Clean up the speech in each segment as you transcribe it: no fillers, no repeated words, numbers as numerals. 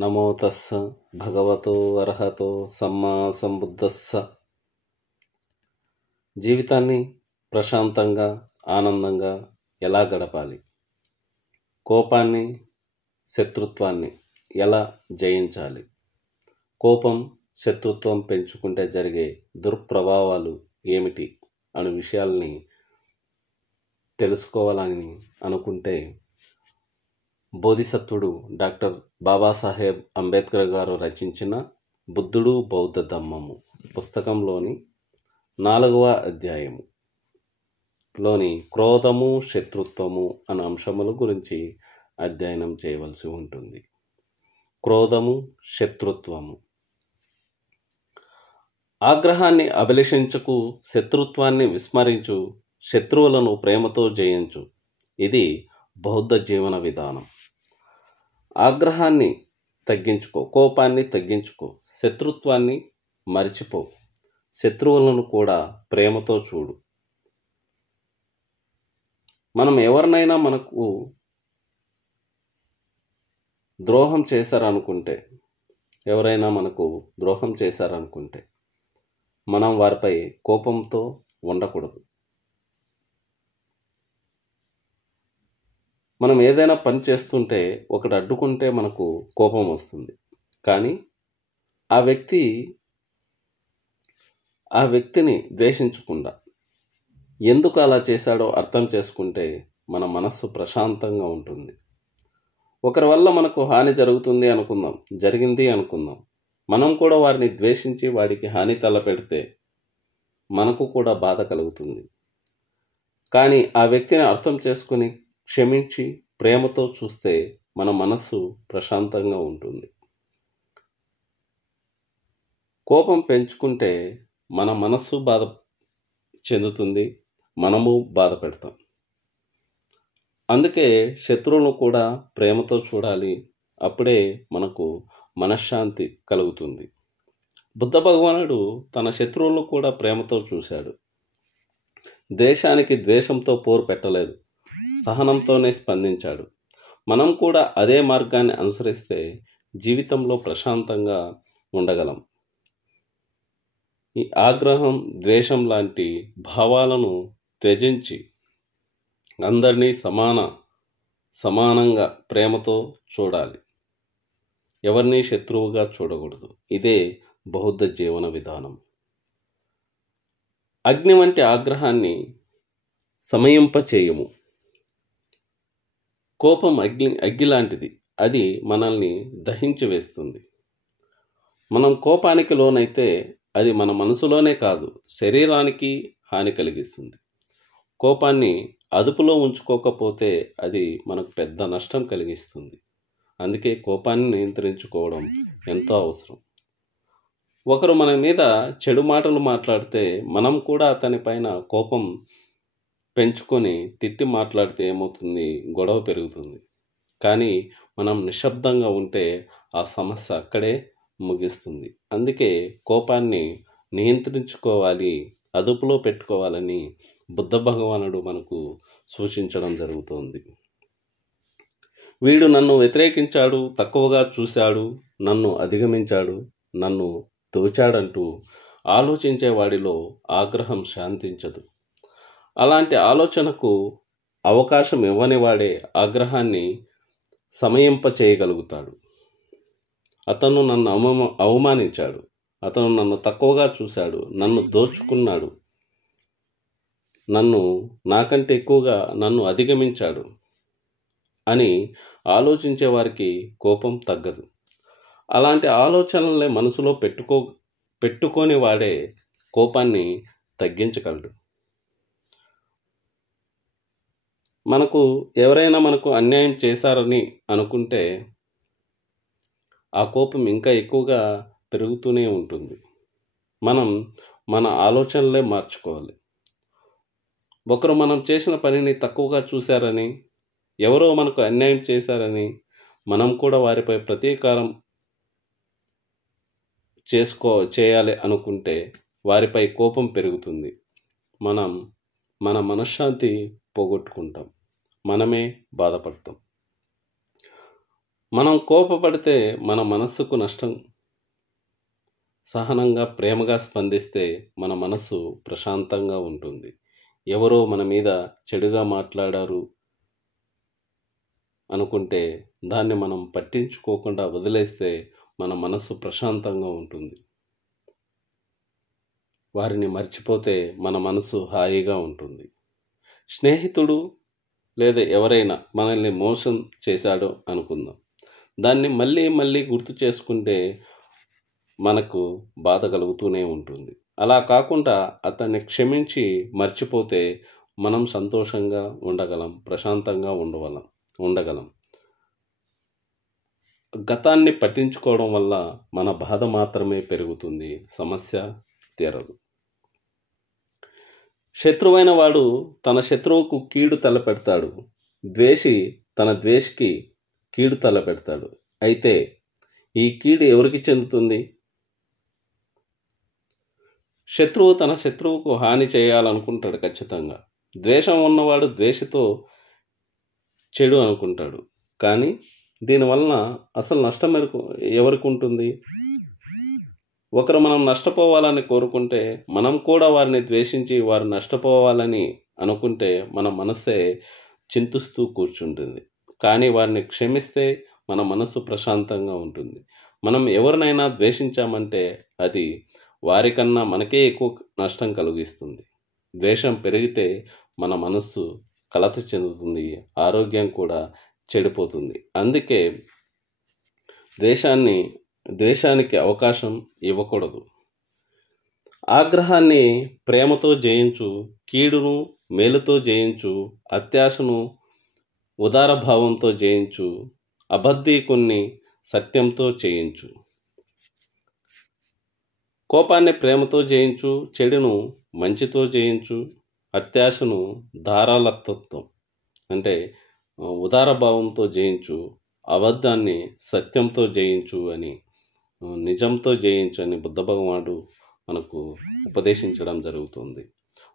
నమో తస్స భగవతో అర్హతో సమ్మా సంబుద్ధస్స. జీవితాన్ని ప్రశాంతంగా ఆనందంగా ఎలా గడపాలి? కోపాన్ని శత్రుత్వాన్ని ఎలా జయించాలి? కోపం శత్రుత్వం పెంచుకుంటే జరిగే దుష్ప్రభావాలు ఏమిటి అనే విషయాల్ని తెలుసుకోవాలని అనుకుంటే బోధిసత్వుడు డాక్టర్ బాబాసాహెబ్ అంబేద్కర్ గారు రచించిన బుద్ధుడు బౌద్ధ ధమ్మము పుస్తకంలోని 4వ అధ్యాయములోని క్రోధము శత్రుత్వము అనే అంశముల గురించి అధ్యయనం చేయవలసి ఉంటుంది. క్రోధము శత్రుత్వము. ఆగ్రహాన్ని అభిలషించుకు, శత్రుత్వాన్ని విస్మరించు, శత్రువులను ప్రేమతో జయించు. ఇది బౌద్ధ జీవన విధానం. ఆగ్రహాన్ని తగ్గించుకో, కోపాన్ని తగ్గించుకో, శత్రుత్వాన్ని మరిచిపో, శత్రువులను కూడా ప్రేమతో చూడు. మనం ఎవరినైనా మనకు ద్రోహం చేశారనుకుంటే మనం వారిపై కోపంతో ఉండకూడదు. మనం ఏదైనా పని చేస్తుంటే ఒకటి అడ్డుకుంటే మనకు కోపం వస్తుంది. కానీ ఆ వ్యక్తిని ద్వేషించకుండా ఎందుకు అలా చేశాడో అర్థం చేసుకుంటే మన మనస్సు ప్రశాంతంగా ఉంటుంది. ఒకరి వల్ల మనకు హాని జరిగింది అనుకుందాం. మనం కూడా వారిని ద్వేషించి వాడికి హాని తలపెడితే మనకు కూడా బాధ కలుగుతుంది. కానీ ఆ వ్యక్తిని అర్థం చేసుకుని క్షమించి ప్రేమతో చూస్తే మన మనస్సు ప్రశాంతంగా ఉంటుంది. కోపం పెంచుకుంటే మన మనస్సు బాధ చెందుతుంది, మనము బాధ పెడతాం. అందుకే శత్రువులను కూడా ప్రేమతో చూడాలి. అప్పుడే మనకు మనశ్శాంతి కలుగుతుంది. బుద్ధ భగవానుడు తన శత్రువులను కూడా ప్రేమతో చూశాడు. దేశానికి ద్వేషంతో పోరు పెట్టలేదు, సహనంతోనే స్పందించాడు. మనం కూడా అదే మార్గాన్ని అనుసరిస్తే జీవితంలో ప్రశాంతంగా ఉండగలం. ఈ ఆగ్రహం, ద్వేషం లాంటి భావాలను త్యజించి అందరినీ సమానంగా ప్రేమతో చూడాలి. ఎవరిని శత్రువుగా చూడకూడదు. ఇదే బౌద్ధ జీవన విధానం. అగ్ని వంటి ఆగ్రహాన్ని సమయింపచేయము. కోపం అగ్గి లాంటిది. అది మనల్ని దహించి వేస్తుంది. మనం కోపానికి లోనైతే అది మన మనసులోనే కాదు, శరీరానికి హాని కలిగిస్తుంది. కోపాన్ని అదుపులో ఉంచుకోకపోతే అది మనకు పెద్ద నష్టం కలిగిస్తుంది. అందుకే కోపాన్ని నియంత్రించుకోవడం ఎంతో అవసరం. ఒకరు మన మీద చెడు మాటలు మాట్లాడితే మనం కూడా అతని పైన కోపం పెంచుకొని తిట్టి మాట్లాడితే ఏమవుతుంది? గొడవ పెరుగుతుంది. కానీ మనం నిశ్శబ్దంగా ఉంటే ఆ సమస్య అక్కడే ముగిస్తుంది. అందుకే కోపాన్ని నియంత్రించుకోవాలి, అదుపులో పెట్టుకోవాలని బుద్ధ భగవానుడు మనకు సూచించడం జరుగుతోంది. వీడు నన్ను వ్యతిరేకించాడు, తక్కువగా చూశాడు, నన్ను అధిగమించాడు, నన్ను దోచాడంటూ ఆలోచించే వాడిలో ఆగ్రహం శాంతించదు. అలాంటి ఆలోచనకు అవకాశం ఇవ్వని వాడే ఆగ్రహాన్ని సమయింపచేయగలుగుతాడు. అతను నన్ను అవమానించాడు, అతను నన్ను తక్కువగా చూశాడు, నన్ను దోచుకున్నాడు, నాకంటే ఎక్కువగా నన్ను అధిగమించాడు అని ఆలోచించే వారికి కోపం తగ్గదు. అలాంటి ఆలోచనలే మనసులో పెట్టుకొని వాడే కోపాన్ని తగ్గించగలడు. ఎవరైనా మనకు అన్యాయం చేశారని అనుకుంటే ఆ కోపం ఇంకా ఎక్కువగా పెరుగుతూనే ఉంటుంది. మనం మన ఆలోచనలే మార్చుకోవాలి. ఒకరు మనం చేసిన పనిని తక్కువగా చూశారని, ఎవరో మనకు అన్యాయం చేశారని మనం కూడా వారిపై ప్రతీకారం చేయాలి అనుకుంటే వారిపై కోపం పెరుగుతుంది. మనం మన మనశ్శాంతి పోగొట్టుకుంటాం, మనమే బాధపడతాం. మనం కోపపడితే మన మనస్సుకు నష్టం. సహనంగా, ప్రేమగా స్పందిస్తే మన మనసు ప్రశాంతంగా ఉంటుంది. ఎవరో మన మీద చెడుగా మాట్లాడారు అనుకుంటే దాన్ని మనం పట్టించుకోకుండా వదిలేస్తే మన మనసు ప్రశాంతంగా ఉంటుంది. వారిని మర్చిపోతే మన మనసు హాయిగా ఉంటుంది. స్నేహితుడు లేదా ఎవరైనా మనల్ని మోసం చేశాడో అనుకుందాం. దాన్ని మళ్ళీ మళ్ళీ గుర్తు చేసుకుంటే మనకు బాధ కలుగుతూనే ఉంటుంది. అలా కాకుండా అతన్ని క్షమించి మర్చిపోతే మనం సంతోషంగా ఉండగలం, ప్రశాంతంగా ఉండగలం. గతాన్ని పట్టించుకోవడం వల్ల మన బాధ మాత్రమే పెరుగుతుంది, సమస్య తీరదు. శత్రువైన వాడు తన శత్రువుకు కీడు తలపెడతాడు, ద్వేషి తన ద్వేషికి కీడు తలపెడతాడు. అయితే ఈ కీడు ఎవరికి చెందుతుంది? శత్రువు తన శత్రువుకు హాని చేయాలనుకుంటాడు ఖచ్చితంగా. ద్వేషం ఉన్నవాడు ద్వేషితో చెడు అనుకుంటాడు. కానీ దీనివలన అసలు నష్టం ఎవరికి ఉంటుంది? ఒకరు మనం నష్టపోవాలని కోరుకుంటే మనం కూడా వారిని ద్వేషించి వారు నష్టపోవాలని అనుకుంటే మన మనస్సే చింతిస్తూ కూర్చుంటుంది. కానీ వారిని క్షమిస్తే మన మనస్సు ప్రశాంతంగా ఉంటుంది. మనం ఎవరినైనా ద్వేషించామంటే అది వారికన్నా మనకే ఎక్కువ నష్టం కలిగిస్తుంది. ద్వేషం పెరిగితే మన మనస్సు కలత చెందుతుంది, ఆరోగ్యం కూడా చెడిపోతుంది. అందుకే ద్వేషానికి అవకాశం ఇవ్వకూడదు. ఆగ్రహాన్ని ప్రేమతో జయించు, కీడును మేలుతో జయించు, అత్యాశను ఉదారభావంతో జయించు, అబద్ధీకుణ్ణి సత్యంతో చేయించు. కోపాన్ని ప్రేమతో జయించు, చెడును మంచితో జయించు, అత్యాశను ధారాళత్వం అంటే ఉదారభావంతో జయించు, అబద్ధాన్ని సత్యంతో జయించు అని, నిజంతో జయించు అని బుద్ధ భగవానుడు మనకు ఉపదేశించడం జరుగుతుంది.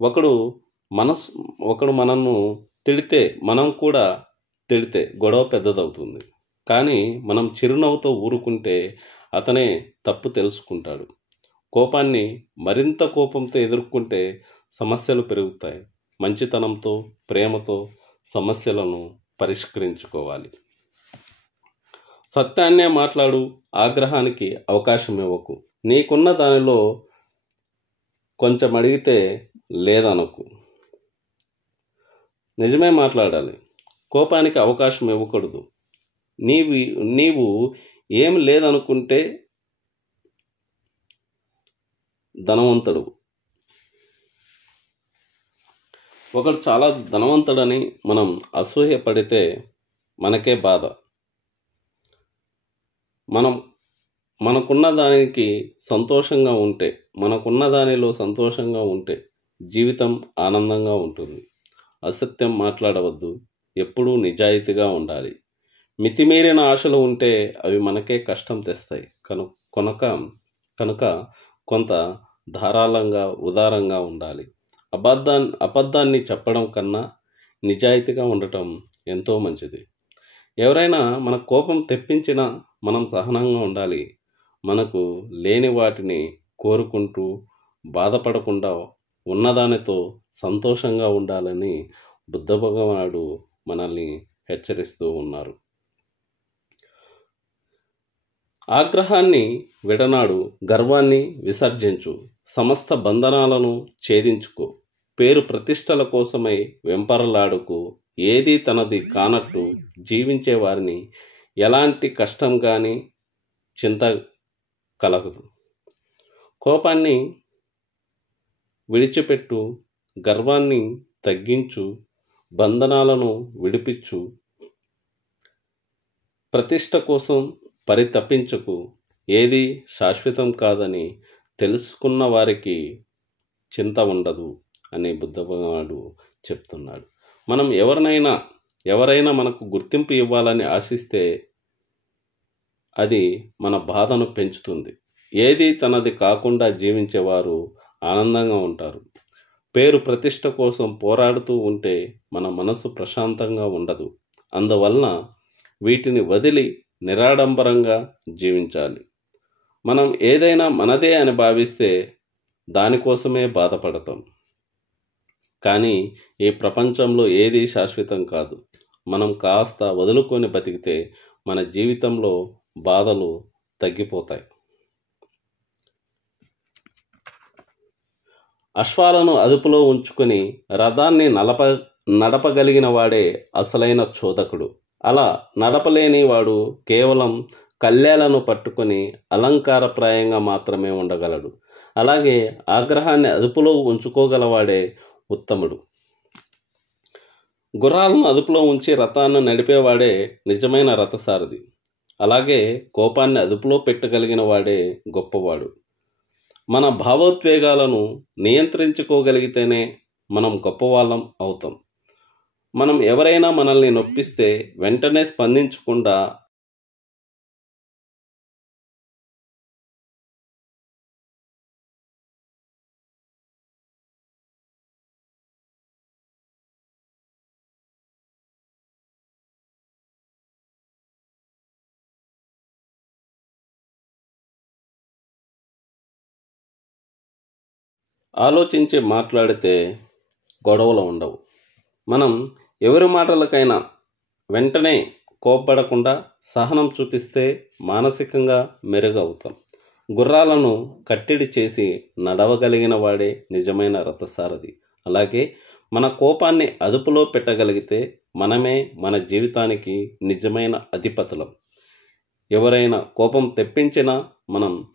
ఒకడు మనను తిడితే మనం కూడా తిడితే గొడవ పెద్దదవుతుంది. కానీ మనం చిరునవ్వుతో ఊరుకుంటే అతనే తప్పు తెలుసుకుంటాడు. కోపాన్ని మరింత కోపంతో ఎదుర్కొంటే సమస్యలు పెరుగుతాయి. మంచితనంతో, ప్రేమతో సమస్యలను పరిష్కరించుకోవాలి. సత్యాన్నే మాట్లాడు, ఆగ్రహానికి అవకాశం ఇవ్వకు. నీకున్న దానిలో కొంచెం అడిగితే లేదనకు. నిజమే మాట్లాడాలి. కోపానికి అవకాశం ఇవ్వకూడదు. నీవు ఏం లేదనుకుంటే ధనవంతుడు. ఒకడు చాలా ధనవంతుడని మనం అసూయపడితే మనకే బాధ. మనకున్న దానికి సంతోషంగా ఉంటే, మనకున్న దానిలో సంతోషంగా ఉంటే జీవితం ఆనందంగా ఉంటుంది. అసత్యం మాట్లాడవద్దు. ఎప్పుడూ నిజాయితీగా ఉండాలి. మితిమీరిన ఆశలు ఉంటే అవి మనకే కష్టం తెస్తాయి. కనుక కొంత ధారాళంగా, ఉదారంగా ఉండాలి. అబద్ధాన్ని చెప్పడం కన్నా నిజాయితీగా ఉండటం ఎంతో మంచిది. ఎవరైనా మన కోపం తెప్పించినా మనం సహనంగా ఉండాలి. మనకు లేని వాటిని కోరుకుంటూ బాధపడకుండా ఉన్నదానితో సంతోషంగా ఉండాలని బుద్ధ భగవానుడు మనల్ని హెచ్చరిస్తూ ఉన్నారు. ఆగ్రహాన్ని విడనాడు, గర్వాన్ని విసర్జించు, సమస్త బంధనాలను ఛేదించుకో, పేరు ప్రతిష్టల కోసమై వెంపర్లాడుకు, ఏదీ తనది కానట్టు జీవించే వారిని ఎలాంటి కష్టం కానీ చింత కలగదు. కోపాన్ని విడిచిపెట్టు, గర్వాన్ని తగ్గించు, బంధనాలను విడిపించు, ప్రతిష్ట కోసం పరితపించకు. ఏది శాశ్వతం కాదని తెలుసుకున్న వారికి చింత ఉండదు అని బుద్ధ భగవానుడు చెప్తున్నాడు. మనం ఎవరైనా మనకు గుర్తింపు ఇవ్వాలని ఆశిస్తే అది మన బాధను పెంచుతుంది. ఏది తనది కాకుండా జీవించేవారు ఆనందంగా ఉంటారు. పేరు ప్రతిష్ట కోసం పోరాడుతూ ఉంటే మన మనసు ప్రశాంతంగా ఉండదు. అందువలన వీటిని వదిలి నిరాడంబరంగా జీవించాలి. మనం ఏదైనా మనదే అని భావిస్తే దానికోసమే బాధపడతాం. కానీ ఈ ప్రపంచంలో ఏదీ శాశ్వతం కాదు. మనం కాస్త వదులుకొని బతికితే మన జీవితంలో బాధలు తగ్గిపోతాయి. అశ్వాలను అదుపులో ఉంచుకొని రథాన్ని నడపగలిగిన వాడే అసలైన చోదకుడు. అలా నడపలేని వాడు కేవలం కళ్ళేలను పట్టుకొని అలంకారప్రాయంగా మాత్రమే ఉండగలడు. అలాగే ఆగ్రహాన్ని అదుపులో ఉంచుకోగలవాడే ఉత్తముడు. గుర్రాలను అదుపులో ఉంచి రథాన్ని నడిపేవాడే నిజమైన రథసారథి. అలాగే కోపాన్ని అదుపులో పెట్టగలిగిన వాడే గొప్పవాడు. మన భావోద్వేగాలను నియంత్రించుకోగలిగితేనే మనం గొప్పవాళ్ళం అవుతాం. మనం ఎవరైనా మనల్ని నొప్పిస్తే వెంటనే స్పందించకుండా ఆలోచించి మాట్లాడితే గొడవలు ఉండవు. మనం ఎవరి మాటలకైనా వెంటనే కోప్పడకుండా సహనం చూపిస్తే మానసికంగా మెరుగవుతాం. గుర్రాలను కట్టడి చేసి నడవగలిగిన వాడే నిజమైన రథసారథి. అలాగే మన కోపాన్ని అదుపులో పెట్టగలిగితే మనమే మన జీవితానికి నిజమైన అధిపతులం. ఎవరైనా కోపం తెప్పించినా మనం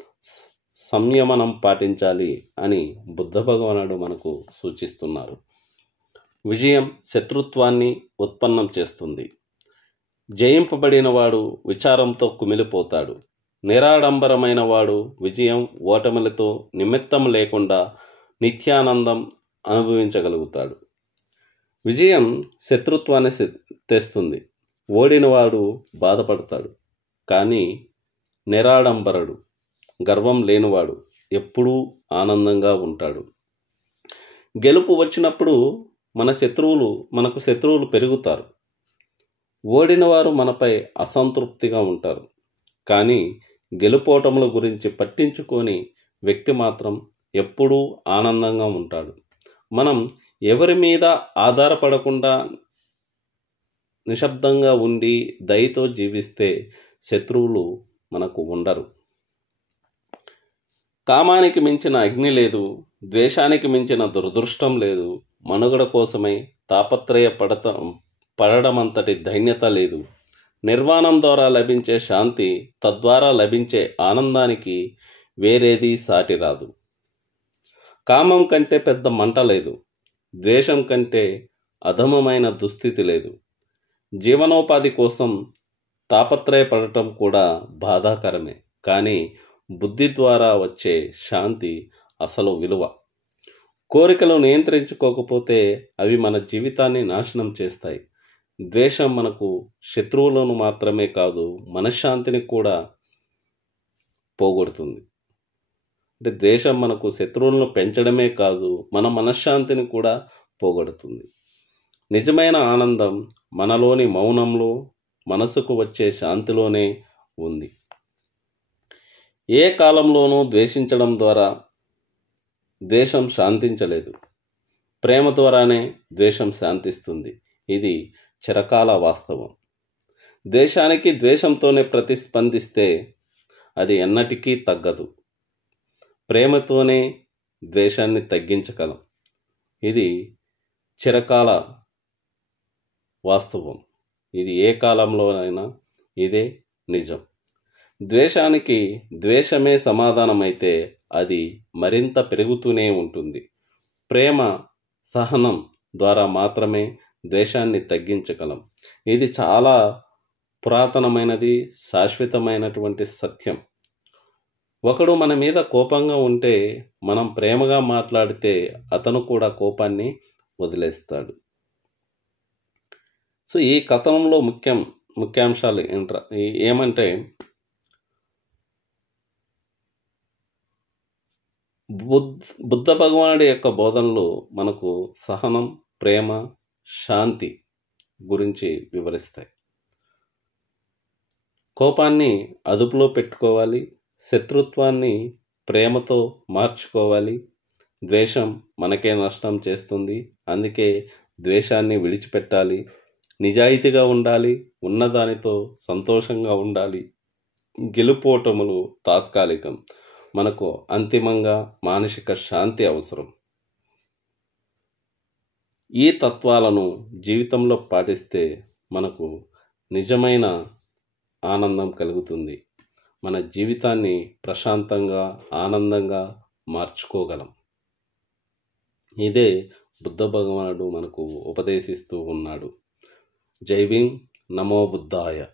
సంయమనం పాటించాలి అని బుద్ధ భగవానుడు మనకు సూచిస్తున్నారు. విజయం శత్రుత్వాన్ని ఉత్పన్నం చేస్తుంది. జయింపబడిన వాడు విచారంతో కుమిలిపోతాడు. నిరాడంబరమైన వాడు విజయం ఓటమిలతో నిమిత్తం లేకుండా నిత్యానందం అనుభవించగలుగుతాడు. విజయం శత్రుత్వాన్ని తెస్తుంది. ఓడినవాడు బాధపడతాడు. కానీ నిరాడంబరుడు, గర్వం లేనివాడు ఎప్పుడూ ఆనందంగా ఉంటాడు. గెలుపు వచ్చినప్పుడు మనకు శత్రువులు పెరుగుతారు. ఓడినవారు మనపై అసంతృప్తిగా ఉంటారు. కానీ గెలుపోటముల గురించి పట్టించుకొని వ్యక్తి మాత్రం ఎప్పుడూ ఆనందంగా ఉంటాడు. మనం ఎవరి మీద ఆధారపడకుండా నిశ్శబ్దంగా ఉండి దయతో జీవిస్తే శత్రువులు మనకు ఉండరు. కామానికి మించిన అగ్ని లేదు, ద్వేషానికి మించిన దురదృష్టం లేదు, మనుగడ కోసమై పడడమంతటి ధన్యత లేదు. నిర్వాణం ద్వారా లభించే శాంతి, తద్వారా లభించే ఆనందానికి వేరేది సాటి రాదు. కామం కంటే పెద్ద మంట లేదు. ద్వేషం కంటే అధమమైన దుస్థితి లేదు. జీవనోపాధి కోసం తాపత్రయపడటం కూడా బాధాకరమే. కానీ బుద్ధి ద్వారా వచ్చే శాంతి అసలు విలువ. కోరికలు నియంత్రించుకోకపోతే అవి మన జీవితాన్ని నాశనం చేస్తాయి. ద్వేషం మనకు శత్రువులను మాత్రమే కాదు, మనశ్శాంతిని కూడా పోగొడుతుంది. అంటే ద్వేషం మనకు శత్రువులను పెంచడమే కాదు, మన మనశ్శాంతిని కూడా పోగొడుతుంది. నిజమైన ఆనందం మనలోని మౌనంలో, మనసుకు వచ్చే శాంతిలోనే ఉంది. ఏ కాలంలోనూ ద్వేషించడం ద్వారా ద్వేషం శాంతించలేదు. ప్రేమ ద్వారానే ద్వేషం శాంతిస్తుంది. ఇది చిరకాల వాస్తవం. ద్వేషానికి ద్వేషంతోనే ప్రతిస్పందిస్తే అది ఎన్నటికీ తగ్గదు. ప్రేమతోనే ద్వేషాన్ని తగ్గించగలం. ఇది చిరకాల వాస్తవం. ఇది ఏ కాలంలోనైనా ఇదే నిజం. ద్వేషానికి ద్వేషమే సమాధానమైతే అది మరింత పెరుగుతూనే ఉంటుంది. ప్రేమ, సహనం ద్వారా మాత్రమే ద్వేషాన్ని తగ్గించగలం. ఇది చాలా పురాతనమైనది, శాశ్వతమైనటువంటి సత్యం. ఒకడు మన మీద కోపంగా ఉంటే మనం ప్రేమగా మాట్లాడితే అతను కూడా కోపాన్ని వదిలేస్తాడు. సో ఈ కథనంలో ముఖ్యాంశాలు ఏమంటే బుద్ధ భగవానుడి యొక్క బోధనలు మనకు సహనం, ప్రేమ, శాంతి గురించి వివరిస్తాయి. కోపాన్ని అదుపులో పెట్టుకోవాలి. శత్రుత్వాన్ని ప్రేమతో మార్చుకోవాలి. ద్వేషం మనకే నష్టం చేస్తుంది. అందుకే ద్వేషాన్ని విడిచిపెట్టాలి. నిజాయితీగా ఉండాలి. ఉన్నదానితో సంతోషంగా ఉండాలి. గెలుపోటములు తాత్కాలికం. మనకు అంతిమంగా మానసిక శాంతి అవసరం. ఈ తత్వాలను జీవితంలో పాటిస్తే మనకు నిజమైన ఆనందం కలుగుతుంది. మన జీవితాన్ని ప్రశాంతంగా, ఆనందంగా మార్చుకోగలం. ఇదే బుద్ధ భగవానుడు మనకు ఉపదేశిస్తూ ఉన్నాడు. జై భీమ్. నమో బుద్ధాయ.